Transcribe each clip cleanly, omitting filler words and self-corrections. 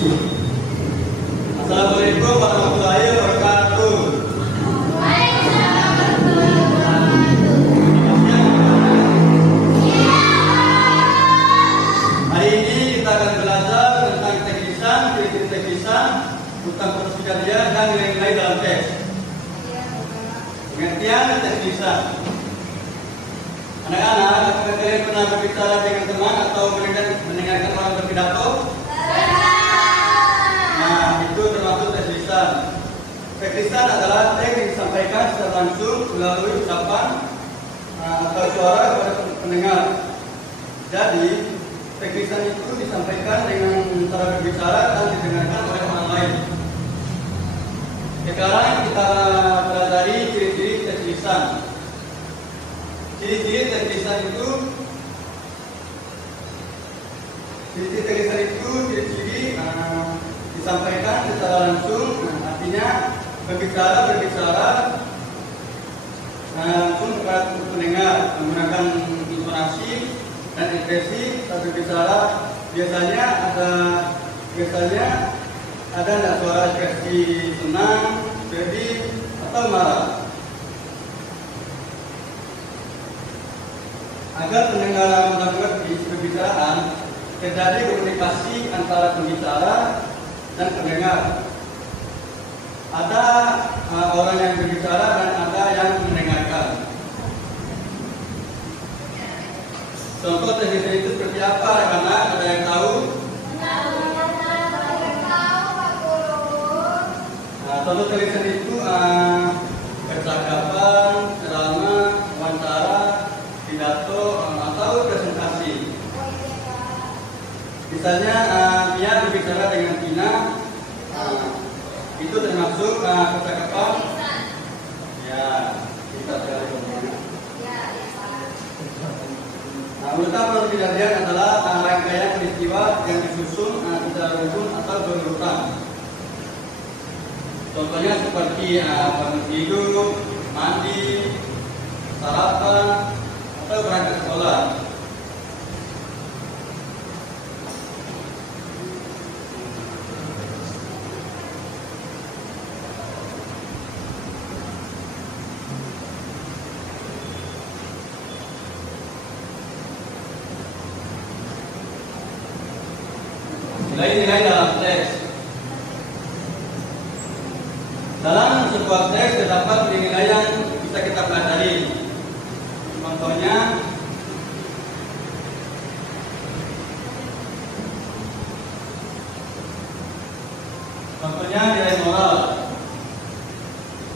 Assalamualaikum warahmatullahi wabarakatuh. Hari ini kita akan belajar tentang teks lisan, ciri-ciri teks lisan, tentang proses kerja dan nilai-nilai dalam teks. Pengertian teks lisan. Anak-anak, apakah kalian pernah berbicara dengan teman atau mendengarkan orang berpidato? Nah, itu termasuk teks lisan. Teks lisan adalah teks yang disampaikan secara langsung melalui ucapan atau suara kepada pendengar. Jadi, teks lisan itu disampaikan dengan cara berbicara dan didengarkan oleh orang lain. Sekarang kita pelajari ciri-ciri teks lisan. Ciri-ciri teks lisan itu ciri-ciri disampaikan secara langsung, artinya berbicara langsung kepada pendengar menggunakan intonasi dan ekspresi saat berbicara. Biasanya ada suara ekspresi senang, sedih, atau marah. Agar pendengar mengerti pembicaraan, terjadi komunikasi antara pembicara dan pendengar. Ada orang yang berbicara dan ada yang mendengarkan. Contoh teks lisan itu seperti apa, karena ada yang tahu? Contoh teks lisan itu percakapan, ceramah, wawancara, pidato, atau presentasi. Misalnya dia berbicara dengan Tina, itu termasuk percakapan. Ya, kita sekali. Urutan kejadian adalah rangkaian peristiwa yang disusun secara rukun atau berurutan. Contohnya seperti bangun tidur, mandi, sarapan, atau berangkat sekolah. Nilai-nilai dalam teks. Dalam sebuah teks terdapat nilai yang bisa kita pelajari. Contohnya nilai moral.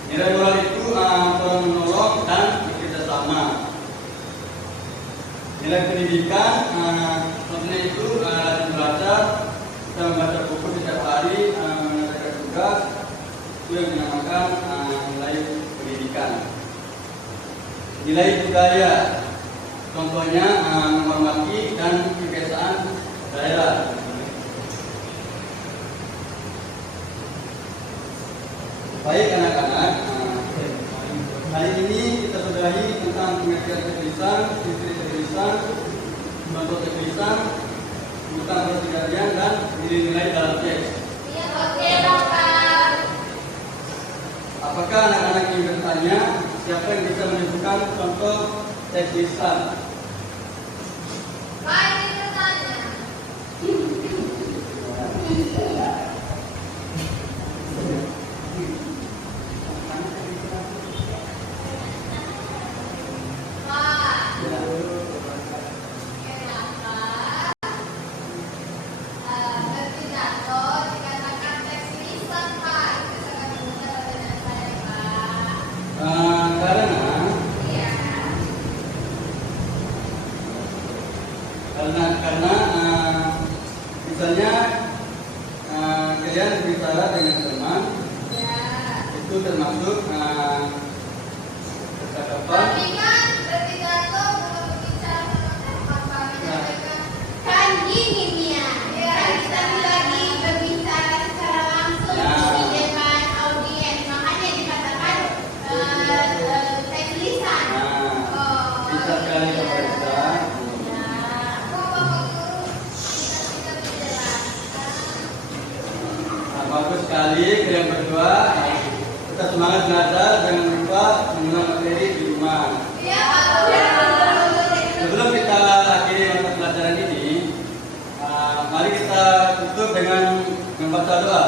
Nilai moral itu tolong menolong dan bekerjasama. Nilai pendidikan, contohnya itu rajin belajar, kita membaca buku setiap hari, menyelesaikan tugas, itu yang dinamakan nilai pendidikan. Nilai budaya, contohnya menghormati dan kebiasaan daerah. Baik anak-anak, hari ini kita sudahi tentang pengertian teks lisan, ciri-ciri teks lisan, contoh teks lisan, tentang persidangan dan nilai-nilai dalam teks. Oke, Bapak. Apakah anak-anak ingin bertanya? Siapa yang bisa menunjukkan contoh teks lisan? Pak ingin bertanya. Karena misalnya kalian berbicara dengan teman, itu termasuk percakapan. Tapi kan berpidato belum berbicara sama teman, kan gini Mia. Kan kita lagi berbicara secara langsung di depan audiens, makanya dikatakan teks lisan. Bisa sekali pemirsa. Bagus sekali kalian berdua. Tetap semangat belajar, jangan lupa mengulang materi di rumah. Iya, Pak. Sebelum kita akhiri mata pelajaran ini, mari kita tutup dengan membaca doa.